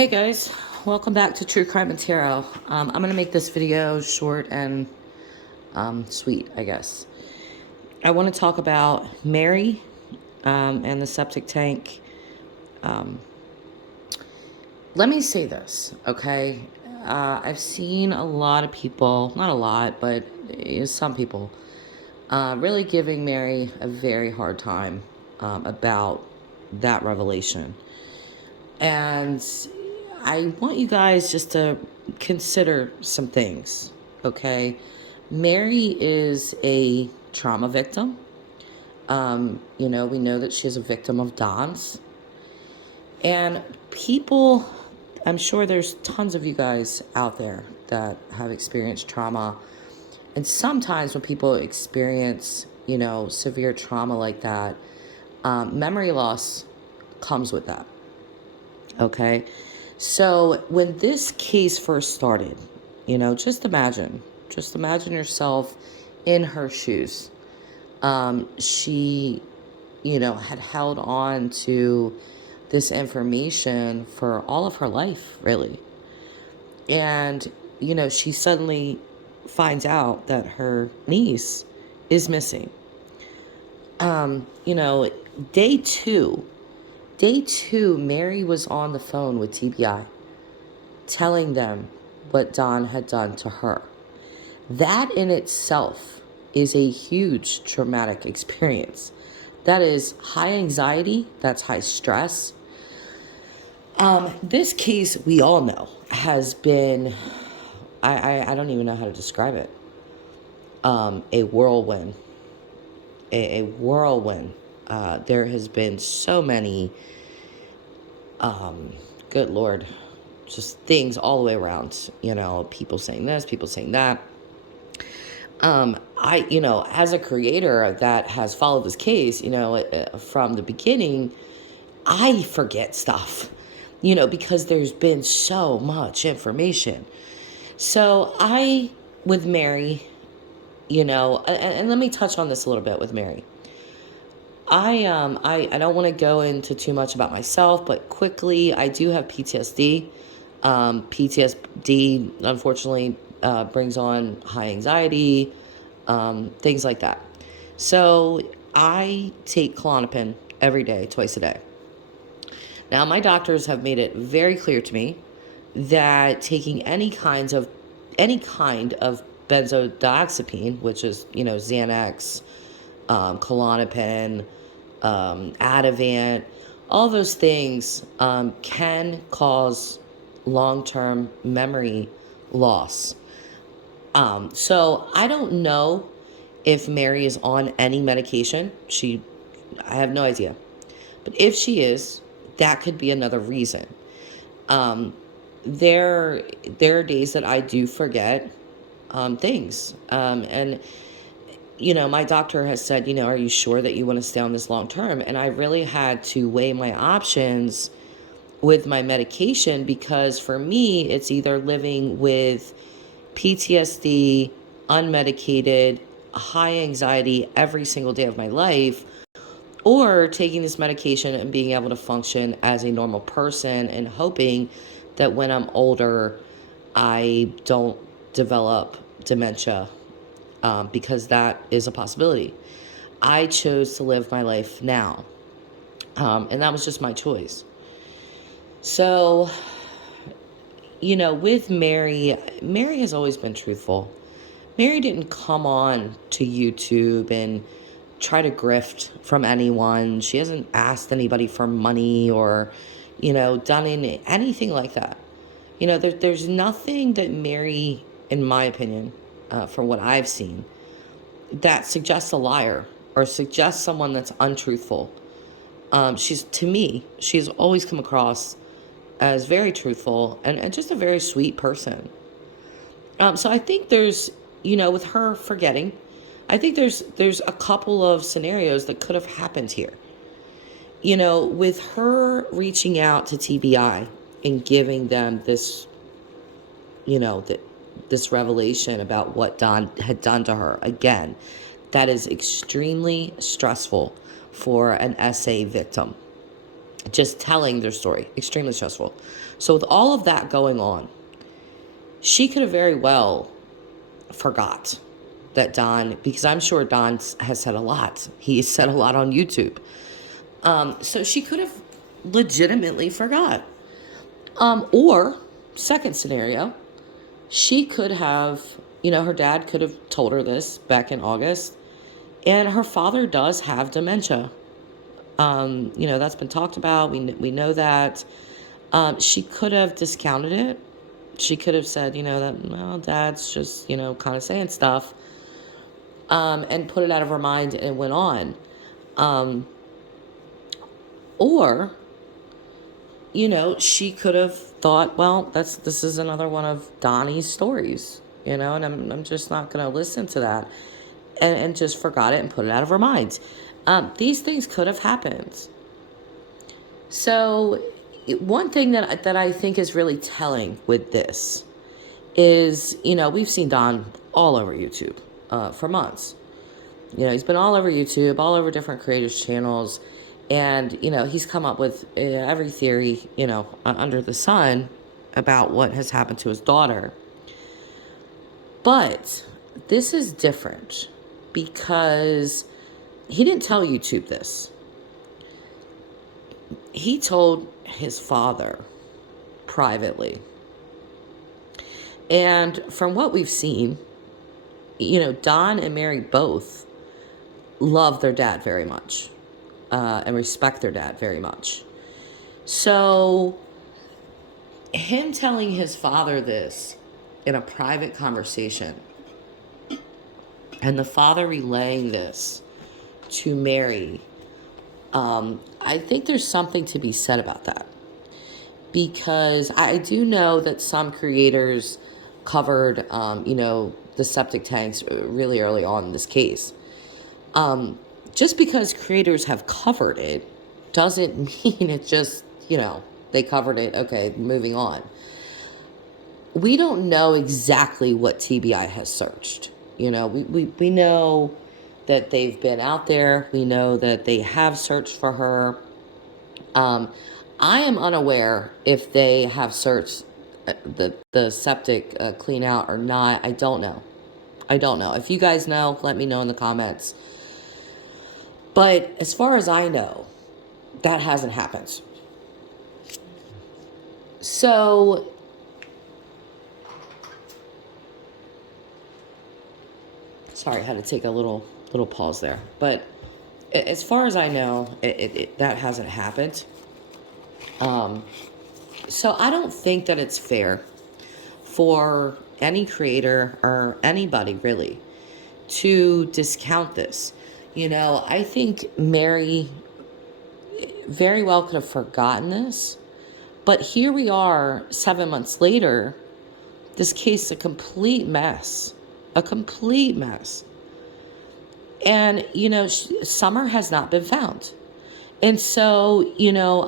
Hey guys, welcome back to True Crime and Tarot. I'm going to make this video short and sweet, I guess. I want to talk about Mary and the septic tank. Let me say this, okay? I've seen a lot of people, not a lot, but some people, really giving Mary a very hard time about that revelation. And I want you guys just to consider some things, okay? Mary is a trauma victim. We know that she's a victim of Don's. And people, I'm sure there's tons of you guys out there that have experienced trauma. And sometimes when people experience, severe trauma like that, memory loss comes with that. Okay, so when this case first started, just imagine yourself in her shoes. She, had held on to this information for all of her life, really. And, she suddenly finds out that her niece is missing. Day two, Mary was on the phone with TBI, telling them what Don had done to her. That in itself is a huge traumatic experience. That is high anxiety, that's high stress. This case, we all know, has been, I don't even know how to describe it, a whirlwind. A whirlwind. There has been so many, good Lord, just things all the way around, people saying this, people saying that. As a creator that has followed this case, from the beginning, I forget stuff, because there's been so much information. So with Mary, and let me touch on this a little bit with Mary. I don't want to go into too much about myself, but quickly, I do have PTSD. PTSD, unfortunately, brings on high anxiety, things like that. So I take Klonopin every day, twice a day. Now, my doctors have made it very clear to me that taking any kind of benzodiazepine, which is, Xanax, Klonopin, Ativan, all those things can cause long-term memory loss. So I don't know if Mary is on any medication. I have no idea. But if she is, that could be another reason. There are days that I do forget things. And my doctor has said, are you sure that you want to stay on this long term? And I really had to weigh my options with my medication, because for me, it's either living with PTSD, unmedicated, high anxiety every single day of my life, or taking this medication and being able to function as a normal person and hoping that when I'm older, I don't develop dementia. Because that is a possibility. I chose to live my life now. And that was just my choice. So, with Mary has always been truthful. Mary didn't come on to YouTube and try to grift from anyone. She hasn't asked anybody for money or, done anything like that. There's nothing that Mary, in my opinion, from what I've seen, that suggests a liar or suggests someone that's untruthful. She's always come across as very truthful and just a very sweet person. So I think there's, with her forgetting, I think there's a couple of scenarios that could have happened here. With her reaching out to TBI and giving them this, this revelation about what Don had done to her. Again, that is extremely stressful for an SA victim. just telling their story. Extremely stressful. So with all of that going on, she could have very well forgot that Don, because I'm sure Don has said a lot. He's said a lot on YouTube. So she could have legitimately forgot. Or, second scenario, she could have, her dad could have told her this back in August, and her father does have dementia. That's been talked about. We know that. She could have discounted it. She could have said, that, well, dad's just, kind of saying stuff, and put it out of her mind and went on. Or, she could have thought, well, this is another one of Donnie's stories, and I'm just not going to listen to that, and just forgot it and put it out of her mind. These things could have happened. So one thing that I think is really telling with this is, we've seen Don all over YouTube for months. He's been all over YouTube, all over different creators' channels, and, he's come up with every theory, under the sun about what has happened to his daughter. But this is different because he didn't tell YouTube this. He told his father privately. And from what we've seen, Don and Mary both love their dad very much, and respect their dad very much. So him telling his father this in a private conversation, and the father relaying this to Mary, I think there's something to be said about that. Because I do know that some creators covered, the septic tanks really early on in this case. Just because creators have covered it doesn't mean it just, they covered it, okay, moving on. We don't know exactly what TBI has searched. We know that they've been out there. We know that they have searched for her. I am unaware if they have searched the septic clean out or not. I don't know. If you guys know, let me know in the comments. But as far as I know, that hasn't happened. So sorry, I had to take a little pause there. But as far as I know, that hasn't happened. So I don't think that it's fair for any creator or anybody really to discount this. I think Mary very well could have forgotten this, but here we are 7 months later, this case is a complete mess. And, Summer has not been found. And so,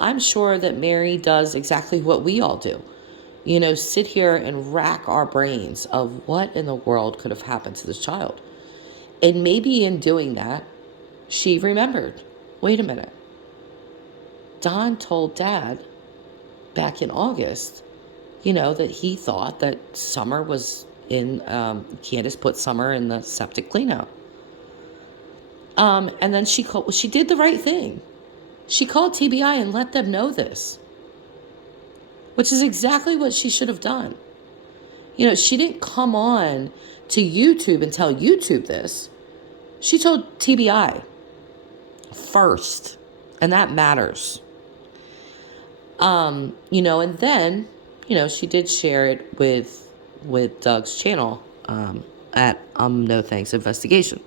I'm sure that Mary does exactly what we all do. Sit here and rack our brains of what in the world could have happened to this child. And maybe in doing that, she remembered, wait a minute. Don told Dad back in August, that he thought that Summer was in, Candace put Summer in the septic cleanout. And then she did the right thing. She called TBI and let them know this, which is exactly what she should have done. She didn't come on to YouTube and tell YouTube this. She told TBI first, and that matters. And then, she did share it with Doug's channel at No Thanks Investigation.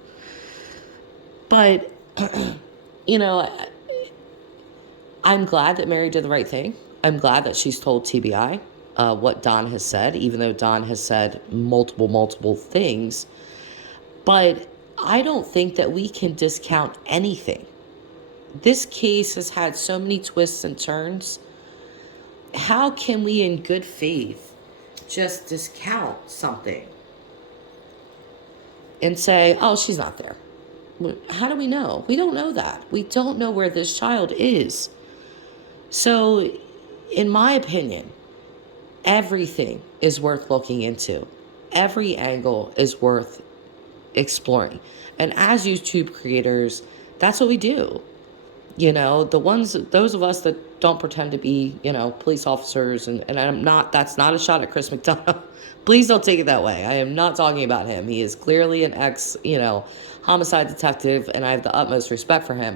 But, I'm glad that Mary did the right thing. I'm glad that she's told TBI what Don has said, even though Don has said multiple things. But I don't think that we can discount anything. This case has had so many twists and turns. How can we, in good faith, just discount something and say, oh, she's not there? How do we know? We don't know that. We don't know where this child is. So, in my opinion, everything is worth looking into. Every angle is worth exploring. And as YouTube creators, that's what we do. Those of us that don't pretend to be, police officers, and that's not a shot at Chris McDonough. Please don't take it that way. I am not talking about him. He is clearly an homicide detective, and I have the utmost respect for him.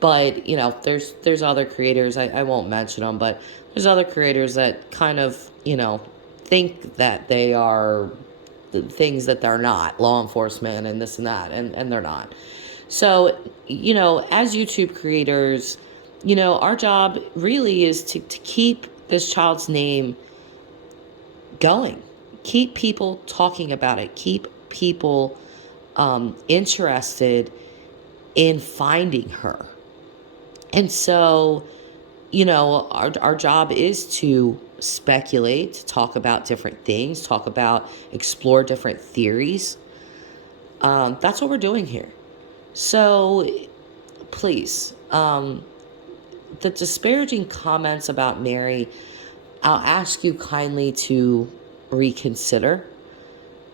But, there's other creators, I won't mention them, but there's other creators that kind of, think that they are the things that they're not, law enforcement and this and that, and they're not. So, as YouTube creators, our job really is to keep this child's name going, keep people talking about it, keep people interested in finding her. And so, our job is to speculate, to talk about different things, explore different theories. That's what we're doing here. So please, the disparaging comments about Mary, I'll ask you kindly to reconsider.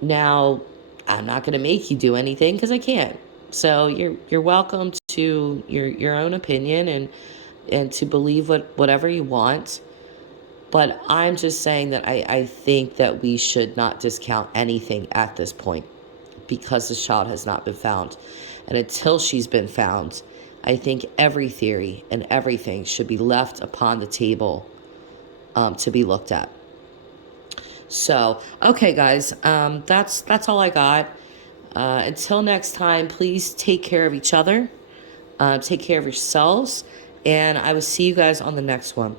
Now, I'm not going to make you do anything because I can't. So you're welcome to your own opinion and to believe whatever you want. But I'm just saying that I think that we should not discount anything at this point because the child has not been found. And until she's been found, I think every theory and everything should be left upon the table to be looked at. So, okay, guys, that's all I got. Until next time, please take care of each other, take care of yourselves, and I will see you guys on the next one.